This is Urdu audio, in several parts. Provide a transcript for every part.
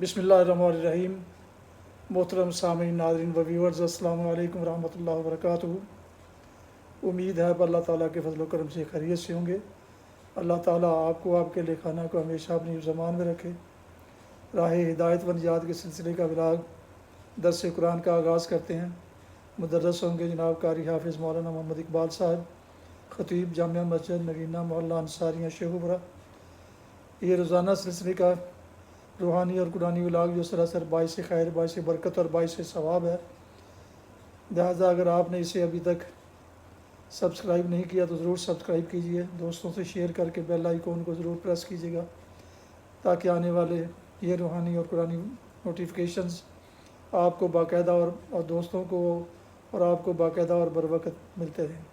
بسم اللہ الرحمن الرحیم۔ محترم سامعین، ناظرین و ویورز، السلام علیکم ورحمۃ اللہ وبرکاتہ۔ امید ہے اللہ تعالیٰ کے فضل و کرم سے خیریت سے ہوں گے۔ اللہ تعالیٰ آپ کو، آپ کے لے خانہ کو ہمیشہ اپنی زمان میں رکھے۔ راہ ہدایت و نجات کے سلسلے کا ولاگ درس قرآن کا آغاز کرتے ہیں۔ مدرس ہوں گے جناب قاری حافظ مولانا محمد اقبال صاحب، خطیب جامعہ مسجد نگینہ محلہ انصاریہ شیخوپورہ۔ یہ روزانہ سلسلے کا روحانی اور قرآنی ولاگ جو سراسر باعث خیر، باعث برکت اور باعث ثواب ہے، لہٰذا اگر آپ نے اسے ابھی تک سبسکرائب نہیں کیا تو ضرور سبسکرائب کیجئے، دوستوں سے شیئر کر کے بیل آئیکن کو ضرور پریس کیجیے گا تاکہ آنے والے یہ روحانی اور قرآنی نوٹیفیکیشنز آپ کو باقاعدہ اور دوستوں کو اور آپ کو باقاعدہ اور بروقت ملتے رہیں۔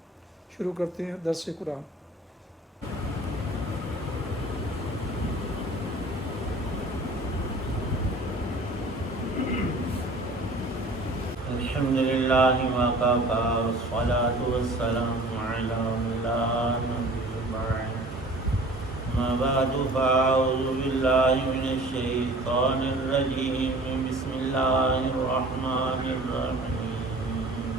شروع کرتے ہیں درس قرآن۔ الحمد لله وكفى والصلاة والسلام على من لا نبي بعده ما بعد فأعوذ بالله من الشيطان الرجيم بسم الله الرحمن الرحيم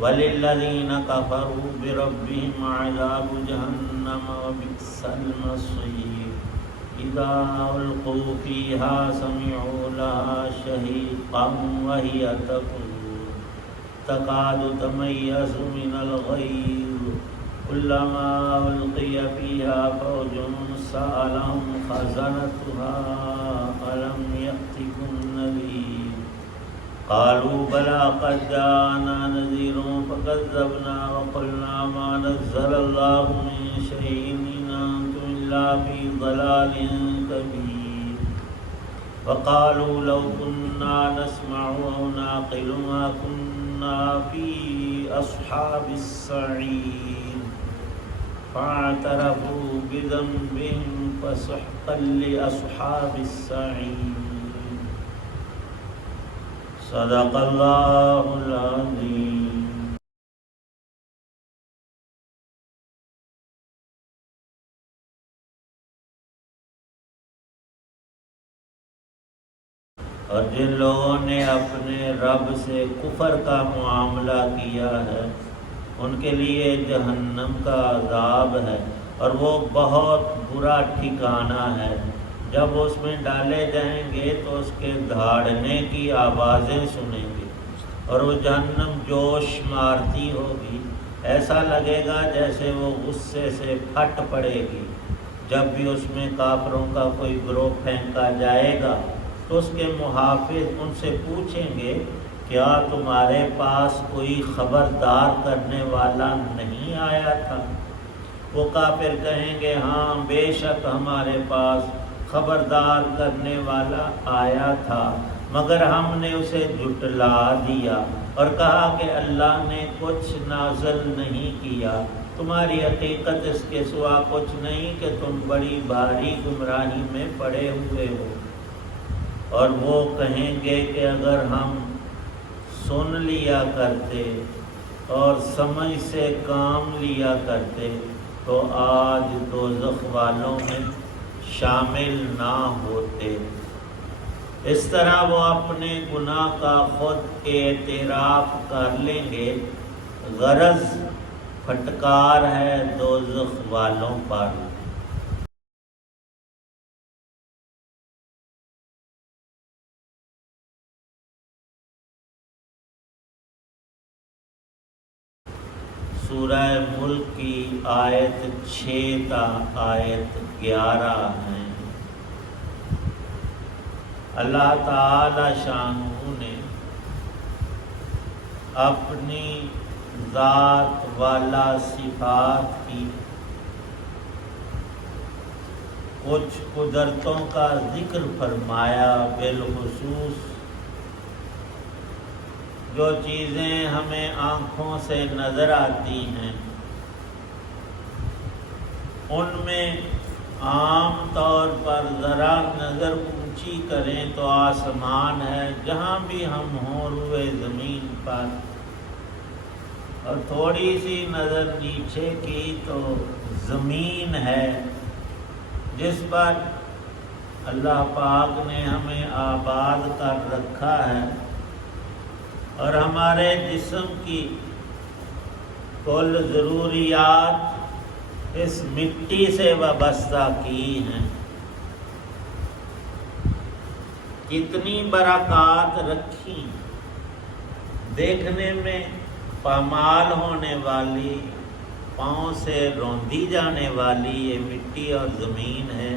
وللذين كفروا بربهم عذاب جهنم وبئس المصير إذا ألقوا فيها سمعوا لها شهيقا وهي تفور تكاد تميز من الغيظ كلما ألقي فيها فوج سألهم خزنتها ألم يأتكم نذير قالوا بلى قد جاءنا نذير فكذبنا وقلنا ما نزل الله من شيء إن أنتم إلا في ضلال كبير وقالوا لو كنا نسمع أو نعقل ما كنا في أصحاب السعير فاعترفوا بذنبهم فسحقا لأصحاب السعير صدق اللہ العظیم۔ اور جن لوگوں نے اپنے رب سے کفر کا معاملہ کیا ہے ان کے لیے جہنم کا عذاب ہے اور وہ بہت برا ٹھکانہ ہے۔ جب اس میں ڈالے جائیں گے تو اس کے دھاڑنے کی آوازیں سنیں گے اور وہ جہنم جوش مارتی ہوگی، ایسا لگے گا جیسے وہ غصے سے پھٹ پڑے گی۔ جب بھی اس میں کافروں کا کوئی گروہ پھینکا جائے گا تو اس کے محافظ ان سے پوچھیں گے کیا تمہارے پاس کوئی خبردار کرنے والا نہیں آیا تھا؟ وہ کافر کہیں گے ہاں بے شک ہمارے پاس خبردار کرنے والا آیا تھا مگر ہم نے اسے جھٹلا دیا اور کہا کہ اللہ نے کچھ نازل نہیں کیا، تمہاری حقیقت اس کے سوا کچھ نہیں کہ تم بڑی بھاری گمراہی میں پڑے ہوئے ہو۔ اور وہ کہیں گے کہ اگر ہم سن لیا کرتے اور سمجھ سے کام لیا کرتے تو آج دوزخ والوں میں شامل نہ ہوتے۔ اس طرح وہ اپنے گناہ کا خود اعتراف کر لیں گے۔ غرض پھٹکار ہے دوزخ والوں پر۔ سورہ ملک کی آیت 6 تا آیت 11 ہیں۔ اللہ تعالی شانہ نے اپنی ذات والا صفات کی کچھ قدرتوں کا ذکر فرمایا، بالخصوص جو چیزیں ہمیں آنکھوں سے نظر آتی ہیں ان میں عام طور پر ذرا نظر اونچی کریں تو آسمان ہے جہاں بھی ہم ہوں روئے زمین پر، اور تھوڑی سی نظر نیچے کی تو زمین ہے جس پر اللہ پاک نے ہمیں آباد کر رکھا ہے اور ہمارے جسم کی کل ضروریات اس مٹی سے وابستہ کی ہیں. کتنی برکات رکھی، دیکھنے میں پامال ہونے والی، پاؤں سے روندی جانے والی یہ مٹی اور زمین ہے،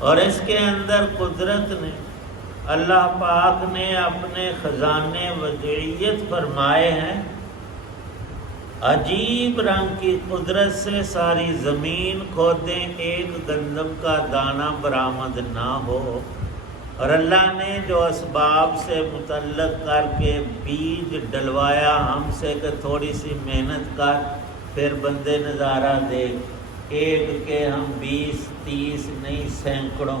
اور اس کے اندر قدرت نے، اللہ پاک نے اپنے خزانے وضعیت فرمائے ہیں. عجیب رنگ کی قدرت سے ساری زمین کھودیں ایک گندم کا دانہ برآمد نہ ہو، اور اللہ نے جو اسباب سے متعلق کر کے بیج ڈلوایا ہم سے کہ تھوڑی سی محنت کر پھر بندے نظارہ دیکھ، ایک کے ہم 20-30 نہیں سینکڑوں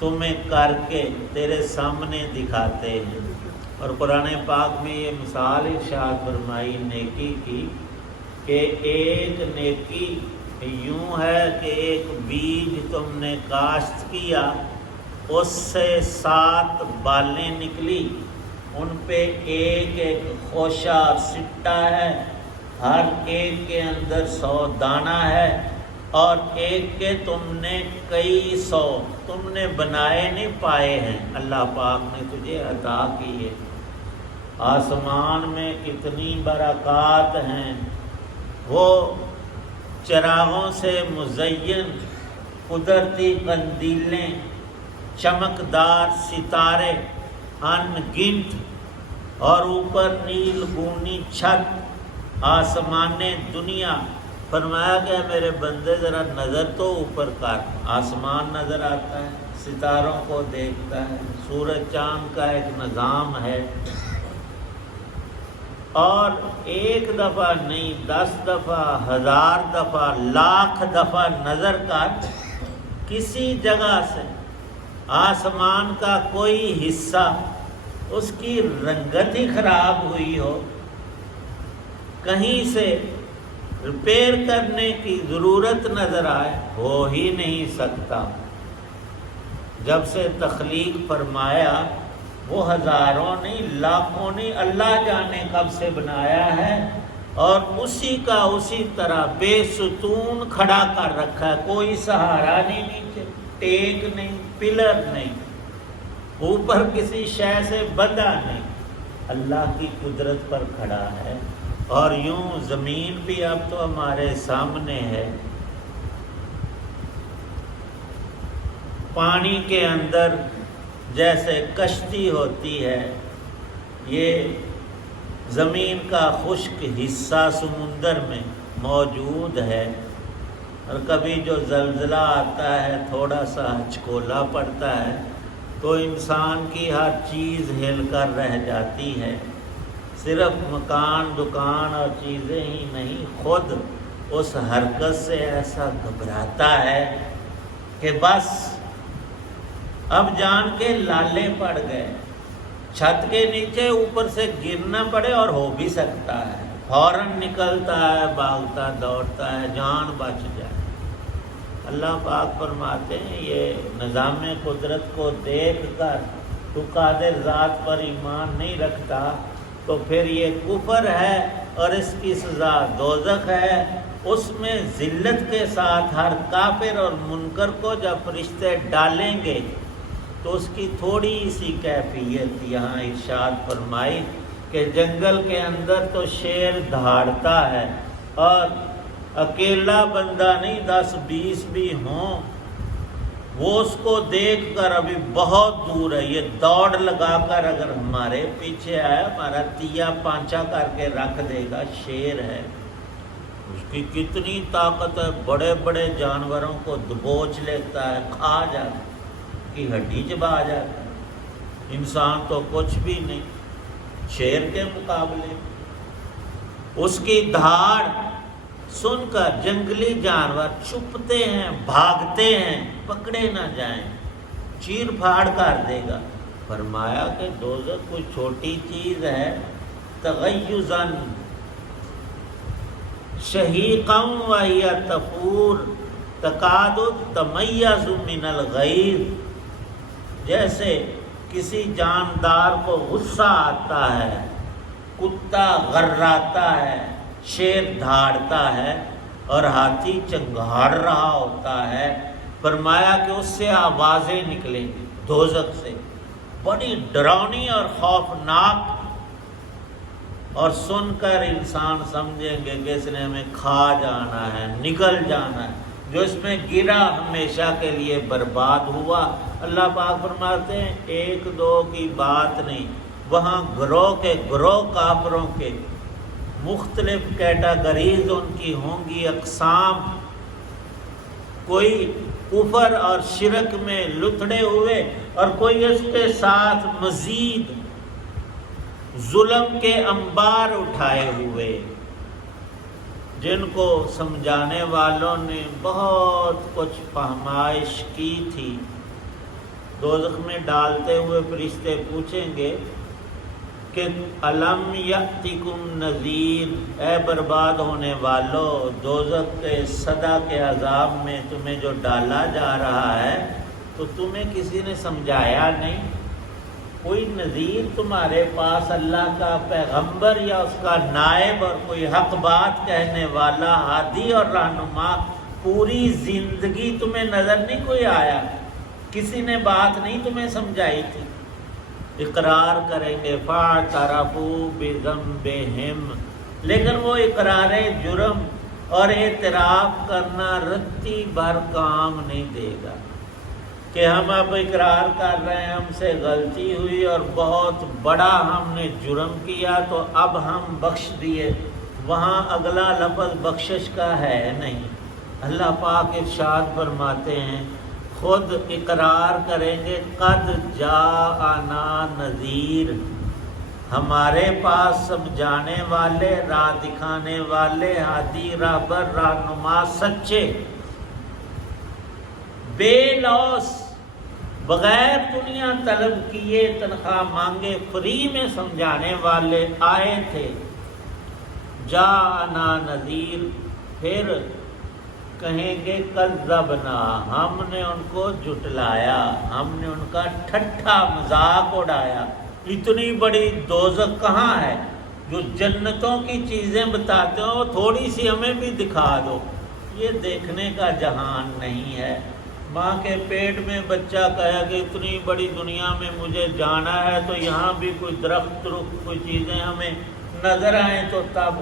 تمہیں کر کے تیرے سامنے دکھاتے ہیں. اور قرآن پاک میں یہ مثال ارشاد فرمائی نیکی کی کہ ایک نیکی یوں ہے کہ ایک بیج تم نے کاشت کیا، اس سے 7 بالیں نکلی، ان پہ ایک ایک خوشہ اور سٹا ہے، ہر ایک کے اندر 100 دانہ ہے، اور ایک کے تم نے کئی 100 تم نے بنائے نہیں پائے ہیں، اللہ پاک نے تجھے عطا کیے. آسمان میں کتنی برکات ہیں، وہ چراغوں سے مزین قدرتی قندیلیں، چمکدار ستارے ان گنت، اور اوپر نیل گونی چھت، آسمان دنیا. فرمایا کہ میرے بندے ذرا نظر تو اوپر کر، آسمان نظر آتا ہے، ستاروں کو دیکھتا ہے، سورج چاند کا ایک نظام ہے، اور ایک دفعہ نہیں 10 دفعہ، 1000 دفعہ، لاکھ دفعہ نظر کر، کسی جگہ سے آسمان کا کوئی حصہ اس کی رنگت ہی خراب ہوئی ہو، کہیں سے ریپیئر کرنے کی ضرورت نظر آئے، ہو ہی نہیں سکتا. جب سے تخلیق فرمایا وہ ہزاروں نہیں، لاکھوں نہیں، اللہ جانے کب سے بنایا ہے، اور اسی کا اسی طرح بے ستون کھڑا کر رکھا ہے. کوئی سہارا نہیں نیچے، ٹیک نہیں، پلر نہیں، اوپر کسی شے سے بندھا نہیں، اللہ کی قدرت پر کھڑا ہے. اور یوں زمین بھی اب تو ہمارے سامنے ہے. پانی کے اندر جیسے کشتی ہوتی ہے، یہ زمین کا خشک حصہ سمندر میں موجود ہے، اور کبھی جو زلزلہ آتا ہے تھوڑا سا ہچکولا پڑتا ہے تو انسان کی ہر چیز ہل کر رہ جاتی ہے. صرف مکان دکان اور چیزیں ہی نہیں، خود اس حرکت سے ایسا گھبراتا ہے کہ بس اب جان کے لالے پڑ گئے. چھت کے نیچے اوپر سے گرنا پڑے اور ہو بھی سکتا ہے، فوراً نکلتا ہے، بھاگتا دوڑتا ہے، جان بچ جائے. اللہ پاک فرماتے ہیں یہ نظام قدرت کو دیکھ کر تو قادر ذات پر ایمان نہیں رکھتا تو پھر یہ کفر ہے اور اس کی سزا دوزخ ہے. اس میں ذلت کے ساتھ ہر کافر اور منکر کو جب فرشتے ڈالیں گے تو اس کی تھوڑی سی کیفیت یہاں ارشاد فرمائی کہ جنگل کے اندر تو شیر دہاڑتا ہے، اور اکیلا بندہ نہیں 10-20 بھی ہوں، وہ اس کو دیکھ کر ابھی بہت دور ہے، یہ دوڑ لگا کر اگر ہمارے پیچھے آیا ہمارا تیا پانچا کر کے رکھ دے گا. شیر ہے، اس کی کتنی طاقت ہے، بڑے بڑے جانوروں کو دبوچ لیتا ہے، کھا جاتا ہے، کی ہڈی چبا جاتا ہے. انسان تو کچھ بھی نہیں شیر کے مقابلے. اس کی دھاڑ سن کر جنگلی جانور چھپتے ہیں، بھاگتے ہیں، پکڑے نہ جائیں، چیر پھاڑ کر دے گا. فرمایا کہ دوزخ کوئی چھوٹی چیز ہے، تغیظاً شہیقاً وہی تفور، تکاد تمیز من الغیظ، جیسے کسی جاندار کو غصہ آتا ہے، کتا غراتا ہے، شیر دھاڑتا ہے اور ہاتھی چنگھاڑ رہا ہوتا ہے، فرمایا کہ اس سے آوازیں نکلیں گی دوزخ سے، بڑی ڈراؤنی اور خوفناک، اور سن کر انسان سمجھیں گے کہ اس نے ہمیں کھا جانا ہے، نگل جانا ہے، جو اس میں گرا ہمیشہ کے لیے برباد ہوا۔ اللہ پاک فرماتے ہیں ایک دو کی بات نہیں، وہاں گروہ کے گروہ کافروں کے مختلف کیٹاگریز ان کی ہوں گی، اقسام، کوئی کفر اور شرک میں لتھڑے ہوئے اور کوئی اس کے ساتھ مزید ظلم کے انبار اٹھائے ہوئے، جن کو سمجھانے والوں نے بہت کچھ فہمائش کی تھی۔ دوزخ میں ڈالتے ہوئے فرشتے پوچھیں گے کہ الم یأتکم نذیر، اے برباد ہونے والو، دوزخ کے صدا کے عذاب میں تمہیں جو ڈالا جا رہا ہے تو تمہیں کسی نے سمجھایا نہیں؟ کوئی نذیر تمہارے پاس، اللہ کا پیغمبر یا اس کا نائب اور کوئی حق بات کہنے والا، ہادی اور رہنما، پوری زندگی تمہیں نظر نہیں کوئی آیا؟ کسی نے بات نہیں تمہیں سمجھائی تھی؟ اقرار کریں گے فاعترفوا بذنبہم، لیکن وہ اقرار جرم اور اعتراف کرنا رتی بھر کام نہیں دے گا کہ ہم اب اقرار کر رہے ہیں ہم سے غلطی ہوئی اور بہت بڑا ہم نے جرم کیا تو اب ہم بخش دیے، وہاں اگلا لفظ بخشش کا ہے نہیں۔ اللہ پاک ارشاد فرماتے ہیں خود اقرار کریں گے قد جاءنا نذیر، ہمارے پاس سمجھانے والے، راہ دکھانے والے، ہادی، راہبر، رہنما، سچے، بے لوس، بغیر دنیا طلب کیے، تنخواہ مانگے، فری میں سمجھانے والے آئے تھے۔ جاءنا نذیر، پھر کہیں گے کذبنا، ہم نے ان کو جھٹلایا، ہم نے ان کا ٹھٹھا مذاق اڑایا۔ اتنی بڑی دوزخ کہاں ہے جو جنتوں کی چیزیں بتاتے ہو، تھوڑی سی ہمیں بھی دکھا دو۔ یہ دیکھنے کا جہان نہیں ہے۔ ماں کے پیٹ میں بچہ کہے کہ اتنی بڑی دنیا میں مجھے جانا ہے تو یہاں بھی کوئی درخت رخ کوئی چیزیں ہمیں نظر آئیں تو تب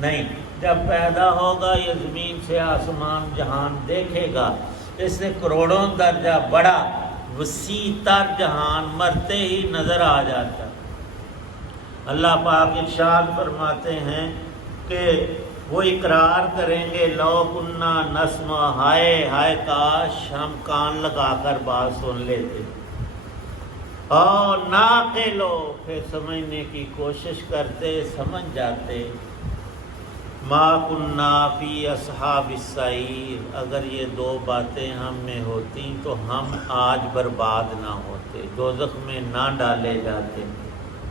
نہیں، جب پیدا ہوگا یہ زمین سے آسمان جہان دیکھے گا، اس سے کروڑوں درجہ بڑا وسیع تر جہان مرتے ہی نظر آ جاتا۔ اللہ پاک ارشاد فرماتے ہیں کہ وہ اقرار کریں گے لو کننا نسمع، ہائے ہائے کاش ہم کان لگا کر بات سن لیتے، اور ناقلو، پھر سمجھنے کی کوشش کرتے، سمجھ جاتے، ما کننا فی اصحاب السعیر، اگر یہ دو باتیں ہم میں ہوتی تو ہم آج برباد نہ ہوتے، دوزخ میں نہ ڈالے جاتے۔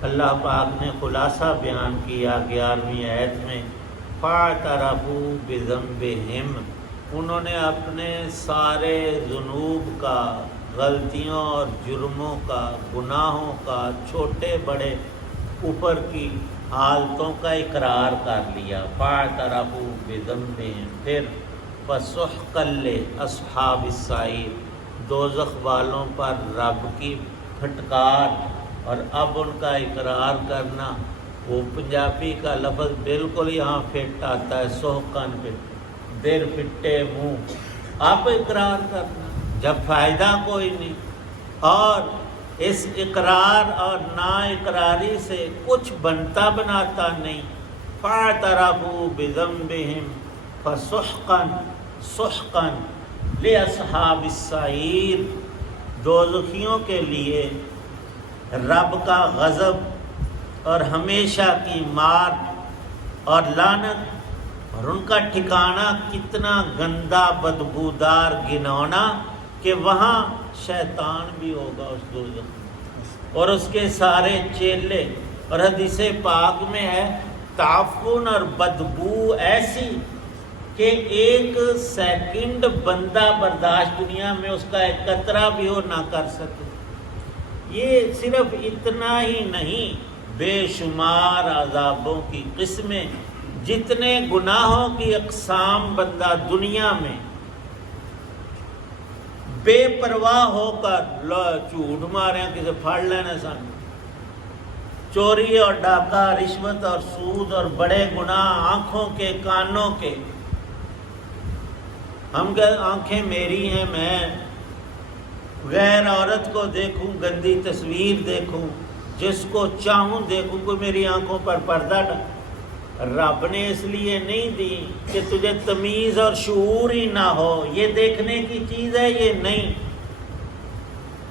اللہ پاک نے خلاصہ بیان کیا 11ویں آیت میں، فاعترفوا بذنبہم، انہوں نے اپنے سارے ذنوب کا، غلطیوں اور جرموں کا، گناہوں کا، چھوٹے بڑے اوپر کی حالتوں کا اقرار کر لیا۔ فاعترفوا بذنبہم، پھر فسحقا لاصحاب السعیر، دوزخ والوں پر رب کی پھٹکار، اور اب ان کا اقرار کرنا، وہ پنجابی کا لفظ بالکل یہاں فٹ آتا ہے، سحقن پہ، دیر پھٹے منہ، اب اقرار کرنا جب فائدہ کوئی نہیں، اور اس اقرار اور نا اقراری سے کچھ بنتا بناتا نہیں۔ فاعترفوا بذنبہم فسحقا سحقا لاصحاب السعیر، دوزخیوں کے لیے رب کا غضب اور ہمیشہ کی مار اور لعنت، اور ان کا ٹھکانہ کتنا گندا، بدبودار، گھناؤنا، کہ وہاں شیطان بھی ہوگا اس دوزخ میں، اور اس کے سارے چیلے، اور حدیث پاک میں ہے تعفن اور بدبو ایسی کہ ایک سیکنڈ بندہ برداشت دنیا میں اس کا ایک قطرہ بھی ہو نہ کر سکے۔ یہ صرف اتنا ہی نہیں، بے شمار عذابوں کی قسمیں، جتنے گناہوں کی اقسام بندہ دنیا میں بے پرواہ ہو کر جھوٹ مارے کسی پھاڑ لینا سن، چوری اور ڈاکہ، رشوت اور سود اور بڑے گناہ آنکھوں کے کانوں کے، ہم کہ آنکھیں میری ہیں، میں غیر عورت کو دیکھوں، گندی تصویر دیکھوں، جس کو چاہوں دیکھوں، کوئی میری آنکھوں پر پردہ رب نے اس لیے نہیں دی کہ تجھے تمیز اور شعور ہی نہ ہو، یہ دیکھنے کی چیز ہے، یہ نہیں۔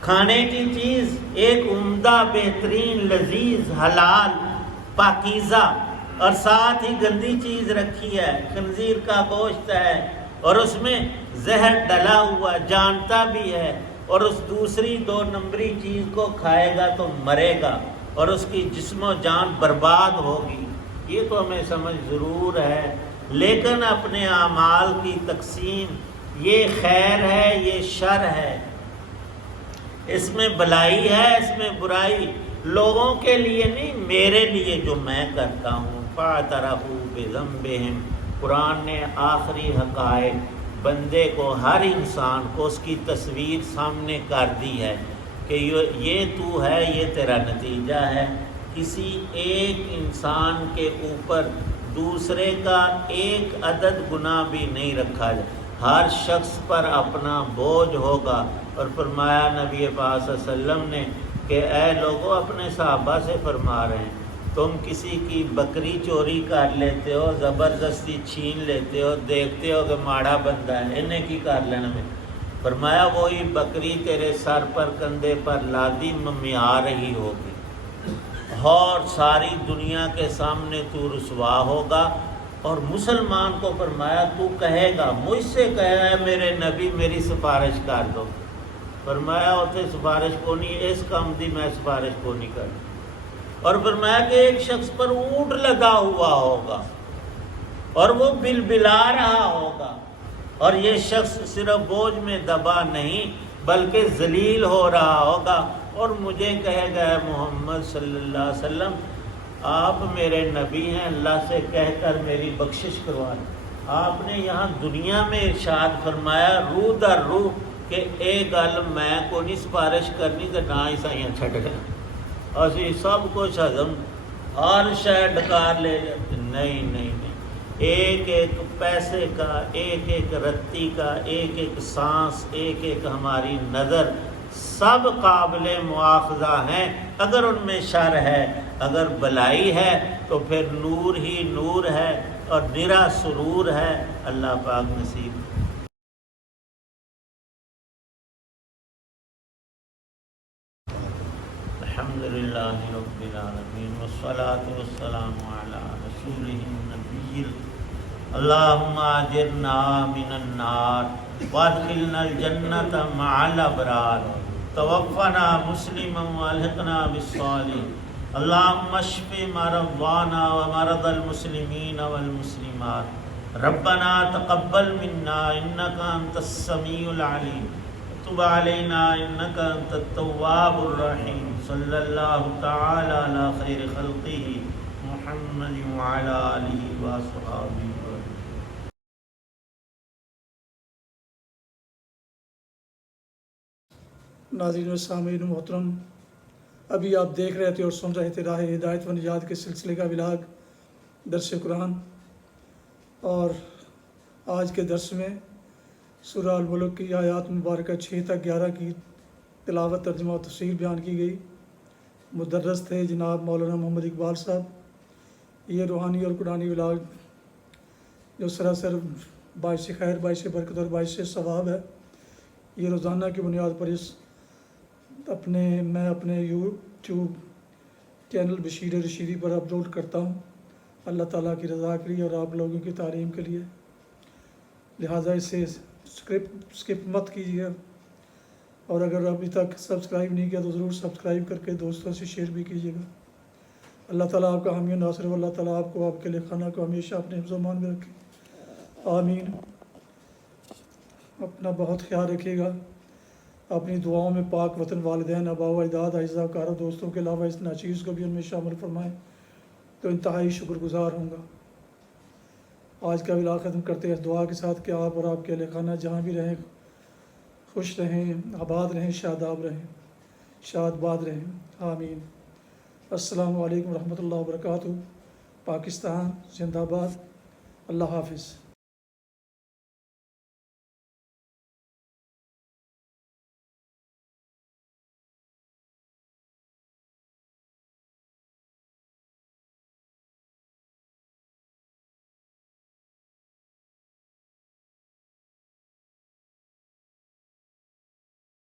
کھانے کی چیز ایک عمدہ، بہترین، لذیذ، حلال، پاکیزہ، اور ساتھ ہی گندی چیز رکھی ہے، خنزیر کا گوشت ہے، اور اس میں زہر ڈلا ہوا، جانتا بھی ہے، اور اس دوسری 2 نمبری چیز کو کھائے گا تو مرے گا اور اس کی جسم و جان برباد ہوگی۔ یہ تو ہمیں سمجھ ضرور ہے، لیکن اپنے اعمال کی تقسیم، یہ خیر ہے، یہ شر ہے، اس میں بلائی ہے، اس میں برائی، لوگوں کے لیے نہیں، میرے لیے جو میں کرتا ہوں۔ فَاعْتَرَفُوا بِذَنبِهِمْ، قرآن نے آخری حقائق بندے کو، ہر انسان کو اس کی تصویر سامنے کر دی ہے کہ یہ تو ہے، یہ تیرا نتیجہ ہے۔ کسی ایک انسان کے اوپر دوسرے کا ایک عدد گناہ بھی نہیں رکھا جائے، ہر شخص پر اپنا بوجھ ہوگا۔ اور فرمایا نبی پاک صلی اللہ علیہ وسلم نے کہ اے لوگوں، اپنے صحابہ سے فرما رہے ہیں، تم کسی کی بکری چوری کر لیتے ہو، زبردستی چھین لیتے ہو، دیکھتے ہو کہ ماڑا بندہ ہے، انہیں کی کر لینا میں۔ فرمایا وہی بکری تیرے سر پر، کندھے پر لادی ممیا رہی ہوگی، اور ساری دنیا کے سامنے تو رسوا ہوگا۔ اور مسلمان کو فرمایا تو کہے گا، مجھ سے کہا ہے میرے نبی میری سفارش کر دو، فرمایا اتنے سفارش کو نہیں، اس کام دی میں سفارش کو نہیں کرتا۔ اور فرمایا کہ ایک شخص پر اونٹ لدا ہوا ہوگا اور وہ بلبلا رہا ہوگا، اور یہ شخص صرف بوجھ میں دبا نہیں بلکہ ذلیل ہو رہا ہوگا، اور مجھے کہے گا محمد صلی اللہ علیہ وسلم آپ میرے نبی ہیں، اللہ سے کہہ کر میری بخشش کروا دیں۔ آپ نے یہاں دنیا میں ارشاد فرمایا روح در روح کہ اے گل میں کو نہیں سفارش کرنی تو نہ ہی سائیاں چھٹ گئے، اسی سب کچھ ہضم، ہر شے ڈکار لے جاتے، نہیں نہیں نہیں، ایک ایک پیسے کا، ایک ایک رتی کا، ایک ایک سانس، ایک ایک ہماری نظر، سب قابل مواخذہ ہیں اگر ان میں شر ہے، اگر بلائی ہے تو پھر نور ہی نور ہے اور نرا سرور ہے۔ اللہ پاک نصیب۔ الحمدللہ رب العالمین والصلاة والسلام علی رسولہ النبی۔ اللہم اجرنا من النار وادخلنا الجنۃ مع الابرار، توفنا مسلما والحقنا بالصالحین۔ اللہم اشف مرضانا ومرضى المسلمین والمسلمات، ربنا تقبل منا انک انت السمیع العلیم، تب علینا انک انت التواب الرحیم۔ صلی اللہ تعالی علی خیر خلقہ محمد وعلی آلہ وصحبہ۔ ناظرین و سامعین محترم، ابھی آپ دیکھ رہے تھے اور سن رہے تھے راہ ہدایت و نجات کے سلسلے کا ولاگ درس قرآن، اور آج کے درس میں سورہ الملک کی آیات مبارکہ 6 تا 11 کی تلاوت، ترجمہ و تفسیر بیان کی گئی۔ مدرس تھے جناب مولانا محمد اقبال صاحب۔ یہ روحانی اور قرآنی ولاگ جو سراسر باعث خیر، باعث برکت اور باعث ثواب ہے، یہ روزانہ کی بنیاد پر میں اپنے یوٹیوب چینل بشیر رشیدی پر اپلوڈ کرتا ہوں، اللہ تعالیٰ کی رضا کے لیے اور آپ لوگوں کی تعلیم کے لیے، لہٰذا اسے اسکپ مت کیجیے، اور اگر ابھی تک سبسکرائب نہیں کیا تو ضرور سبسکرائب کر کے دوستوں سے شیئر بھی کیجیے گا۔ اللہ تعالیٰ آپ کا حامی و ناصر ہو، اللہ تعالیٰ آپ کو، آپ کے لکھانہ کو ہمیشہ اپنے حفظ و امان میں رکھے۔ آمین۔ اپنا بہت خیال رکھیے گا، اپنی دعاؤں میں پاک وطن، والدین، آباء و اجداد، اعزاء کارہ دوستوں کے علاوہ اس ناچیز کو بھی ان میں شامل فرمائیں تو انتہائی شکر گزار ہوں گا۔ آج کا ویلاگ ختم کرتے ہیں اس دعا کے ساتھ کہ آپ اور آپ کے اہل خانہ جہاں بھی رہیں خوش رہیں، آباد رہیں، شاداب رہیں، شاد باد رہیں، آمین۔ السلام علیکم ورحمۃ اللہ وبرکاتہ۔ پاکستان زندہ باد۔ اللہ حافظ۔